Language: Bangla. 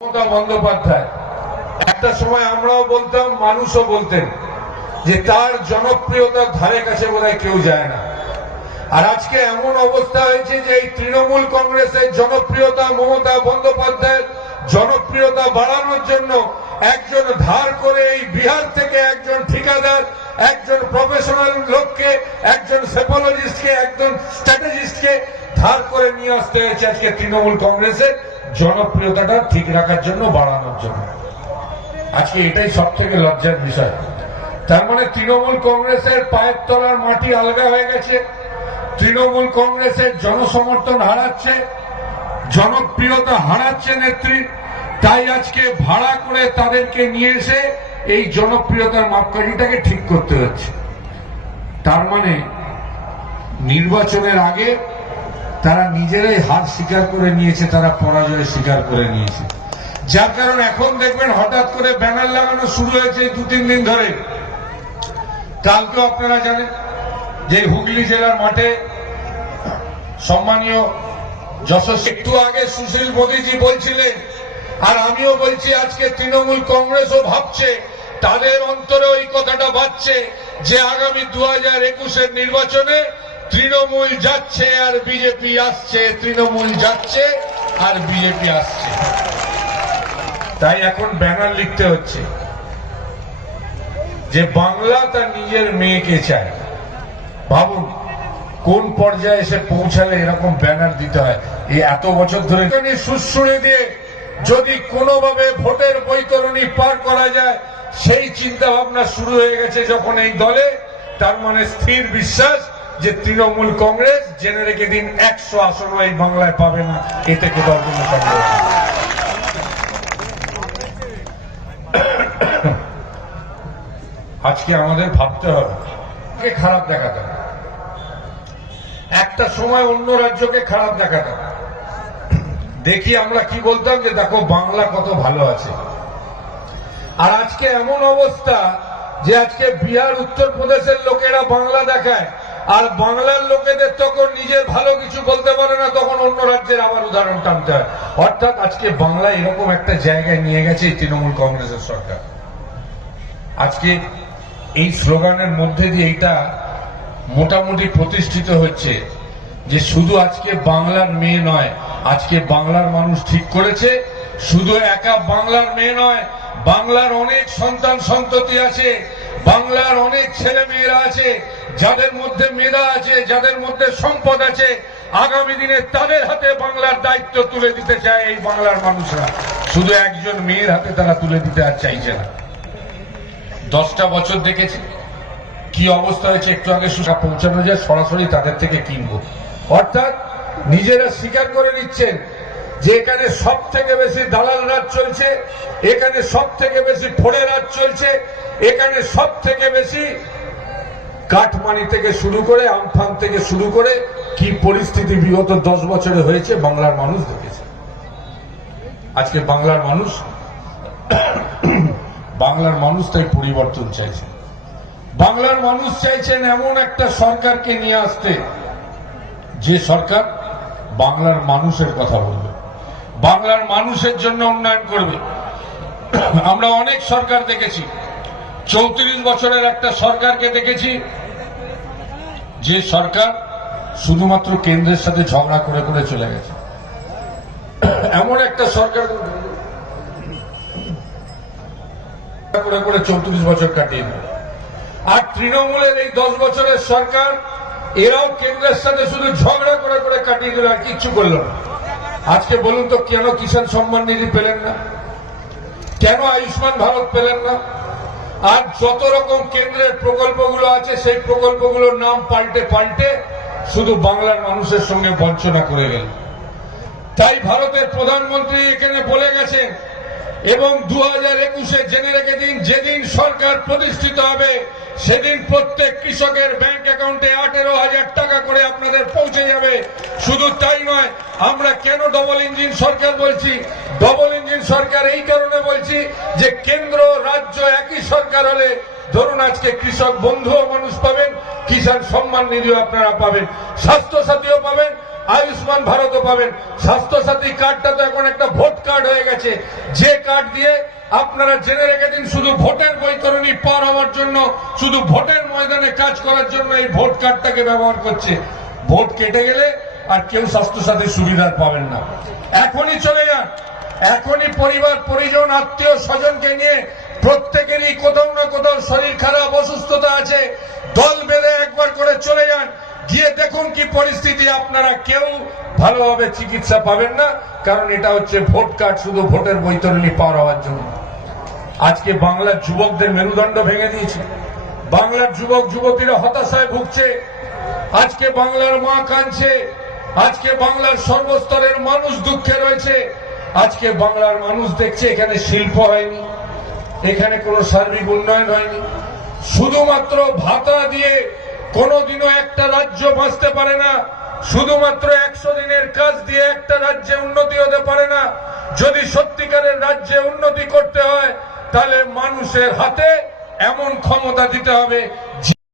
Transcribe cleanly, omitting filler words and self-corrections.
মমতা বন্দ্যোপাধ্যায় একটা সময় আমরাও বলতাম, মানুষও বলতেন যে তার জনপ্রিয়তার ধারে কাছে বোধহয় কেউ যায় না। আর আজকে এমন অবস্থা হয়েছে যে এই তৃণমূল কংগ্রেসের জনপ্রিয়তা, মমতা বন্দ্যোপাধ্যায়ের জনপ্রিয়তা বাড়ানোর জন্য একজন ধার করে এই বিহার থেকে একজন ঠিকাদার, একজন প্রফেশনাল লোককে, একজন সেফোলজিস্টকে, একজন স্ট্র্যাটেজিস্টকে ধার করে নিয়ে আসতে হয়েছে আজকে তৃণমূল কংগ্রেসের জনপ্রিয়তাটা ঠিক রাখার জন্য, বাড়ানোর জন্য। আজকে এটাই সব থেকে লজ্জার বিষয়। তার মানে তৃণমূল কংগ্রেসের পায়ের তলার মাটি আলগা হয়ে গেছে, তৃণমূল কংগ্রেসের জনসমর্থন হারাচ্ছে, জনপ্রিয়তা হারাচ্ছে নেত্রী। তাই আজকে ভাড়া করে তাদেরকে নিয়ে এসে এই জনপ্রিয়তার মাপকাঠিটাকে ঠিক করতে হচ্ছে। তার মানে নির্বাচনের আগে তারা নিজেরাই হার স্বীকার করে নিয়েছে, তারা পরাজয় স্বীকার করে নিয়েছে। যার কারণ এখন দেখবেন হঠাৎ করে ব্যানার লাগানো শুরু হয়েছে 2-3 দিন ধরে। কালকেও আপনারা জানেন যে হুগলি জেলার মাঠে সম্মানীয় যশস্বী, একটু আগে সুশীল মোদীজি বলছিলেন, আর আমিও বলছি আজকে তৃণমূল কংগ্রেসও ভাবছে, তাদের অন্তরে ওই কথাটা বাজছে যে আগামী 2021-এর নির্বাচনে তৃণমূল যাচ্ছে আর বিজেপি আসছে, তৃণমূল যাচ্ছে আর বিজেপি আসছে। তাই এখন ব্যানার লিখতে হচ্ছে যে বাংলা তার নিজের মেয়েকে চায়। ভাবুন কোন পর্যায়ে এসে পৌঁছালে এরকম ব্যানার দিতে হয়। এই এত বছর ধরে সুশ্রুড়ি দিয়ে যদি কোনোভাবে ভোটের বৈতরণী পার করা যায়, সেই চিন্তা ভাবনা শুরু হয়ে গেছে যখন এই দলে। তার মানে স্থির বিশ্বাস যে তৃণমূল কংগ্রেস জেনে রেখে দিন 100 আসন এই বাংলায় পাবে না, এ থেকে দরকার থাকবে। আজকে আমাদের ভাবতে হবে, খারাপ দেখাতে হবে। একটা সময় অন্য রাজ্যকে খারাপ দেখাতে হবে। দেখি আমরা কি বলতাম যে দেখো বাংলা কত ভালো আছে। আর আজকে এমন অবস্থা যে আজকে বিহার, উত্তরপ্রদেশের লোকেরা বাংলা দেখায়, আর বাংলার লোকেদের তখন নিজের ভালো কিছু বলতে পারে না, তখন অন্য রাজ্যের আবার উদাহরণ টানতে হয়। অর্থাৎ আজকে বাংলা এরকম একটা জায়গায় নিয়ে গেছে এই তৃণমূল কংগ্রেসের সরকার। আজকে এই স্লোগানের মধ্যে দিয়ে এইটা মোটামুটি প্রতিষ্ঠিত হচ্ছে যে শুধু আজকে বাংলার মেয়ে নয়, আজকে বাংলার মানুষ ঠিক করেছে শুধু একা বাংলার মেয়ে নয়, বাংলার অনেক সন্তান সন্ততি আছে, বাংলার অনেক ছেলে মেয়েরা আছে, যাদের মধ্যে মেধা আছে, যাদের মধ্যে সম্পদ আছে। আগামী দিনে তাদের হাতে বাংলার দায়িত্ব তুলে দিতে চায় এই বাংলার মানুষরা, শুধু একজন মেয়ের হাতে তারা তুলে দিতে আর চাইছে না। 10টা বছর দেখেছি কি অবস্থা হয়েছে। একটু আগে পৌঁছানো যায়, সরাসরি তাদের থেকে কিনবো। অর্থাৎ নিজেরা স্বীকার করে নিচ্ছেন যে এখানে সব থেকে বেশি দালাল রাজ চলছে, এখানে সব থেকে বেশি ফোড়ে রাজ চলছে, এখানে সব থেকে বেশি কাঠমানি থেকে শুরু করে, আমফান থেকে শুরু করে কি পরিস্থিতি বিগত 10 বছরে হয়েছে বাংলার মানুষ দেখেছে। আজকে বাংলার মানুষ তাই পরিবর্তন চাইছে। বাংলার মানুষ চাইছেন এমন একটা সরকারকে নিয়ে আসতে, যে সরকার বাংলার মানুষের কথা বলবে, বাংলার মানুষের জন্য উন্নয়ন করবে। আমরা অনেক সরকার দেখেছি, 34 বছরের একটা সরকারকে দেখেছি যে সরকার শুধুমাত্র কেন্দ্রের সাথে ঝগড়া করে করে চলে গেছে। এমন একটা সরকার করে করে 34 বছর কাটিয়ে দিল। আর তৃণমূলের এই 10 বছরের সরকার, এরাও কেন্দ্রের সাথে শুধু ঝগড়া করে করে কাটিয়ে দিল, আর কিচ্ছু করল না। আজকে বলুন তো কেন কিষাণ সম্মান নিধি পেলেন না, কেন আয়ুষ্মান ভারত পেলেন না? আর যত রকম কেন্দ্রের প্রকল্পগুলো আছে সেই প্রকল্পগুলোর নাম পাল্টে পাল্টে শুধু বাংলার মানুষের সঙ্গে বঞ্চনা করে গেল। তাই ভারতের প্রধানমন্ত্রী এখানে বলে গেছেন, এবং 2021-এ জেনে রেখে দিন, যেদিন সরকার প্রতিষ্ঠিত হবে সেদিন প্রত্যেক কৃষকের ব্যাংক অ্যাকাউন্টে 18,000 টাকা করে আপনাদের পৌঁছে যাবে। শুধু তাই নয়, আমরা কেন ডবল ইঞ্জিন সরকার বলছি? ডবল ইঞ্জিন সরকার এই কারণে বলছি যে কেন্দ্র রাজ্য একই সরকার হলে ধরুন আজকে কৃষক বন্ধুও মানুষ পাবেন, কিষাণ সম্মান নিধিও আপনারা পাবেন, স্বাস্থ্য সাথীও পাবেন, আয়ুষ্মান ভারতও পাবেন। স্বাস্থ্যসাথী কার্ডটা তো এখন একটা ভোট কার্ড হয়ে গেছে, যে কার্ড দিয়ে আপনারা জেনে রেখে দিন, শুধু ভোটের বৈতরণী পার হওয়ার জন্য, শুধু ভোটের ময়দানে কাজ করার জন্য এই ভোট কার্ডটাকে ব্যবহার করছে। ভোট কেটে গেলে আর কেউ স্বাস্থ্যসাথীর সুবিধা পাবেন না। এখনই চলে যান, এখনই পরিবার পরিজন আত্মীয় স্বজনকে নিয়ে, প্রত্যেকেরই কোথাও না কোথাও শরীর খারাপ অসুস্থতা আছে, দল বেঁধে একবার করে চলে যান, গিয়ে দেখুন কি পরিস্থিতি। আপনারা কেউ ভালোভাবে চিকিৎসা পাবেন না, কারণ এটা হচ্ছে ভোট কার্ড, শুধু ভোটের বৈতরণী পার হওয়ার জন্য। আজকে বাংলার যুবকদের মেরুদণ্ড ভেঙে দিয়েছে, বাংলার যুবক যুবতীরা হতাশায় ভুগছে, আজকে বাংলার মা কাঁদছে, আজকে বাংলার সর্বস্তরের মানুষ দুঃখে রয়েছে। আজকে বাংলার মানুষ দেখছে এখানে শিল্প হয়নি, এখানে কোনো সার্বিক উন্নয়ন হয়নি, শুধুমাত্র ভাতা দিয়ে কোনোদিনও একটা রাজ্য বাঁচতে পারে না, শুধুমাত্র 100 দিনের কাজ দিয়ে একটা রাজ্যে উন্নতি হতে পারে না। যদি সত্যিকারের রাজ্যে উন্নতি করতে হয়, তাহলে মানুষের হাতে এমন ক্ষমতা দিতে হবে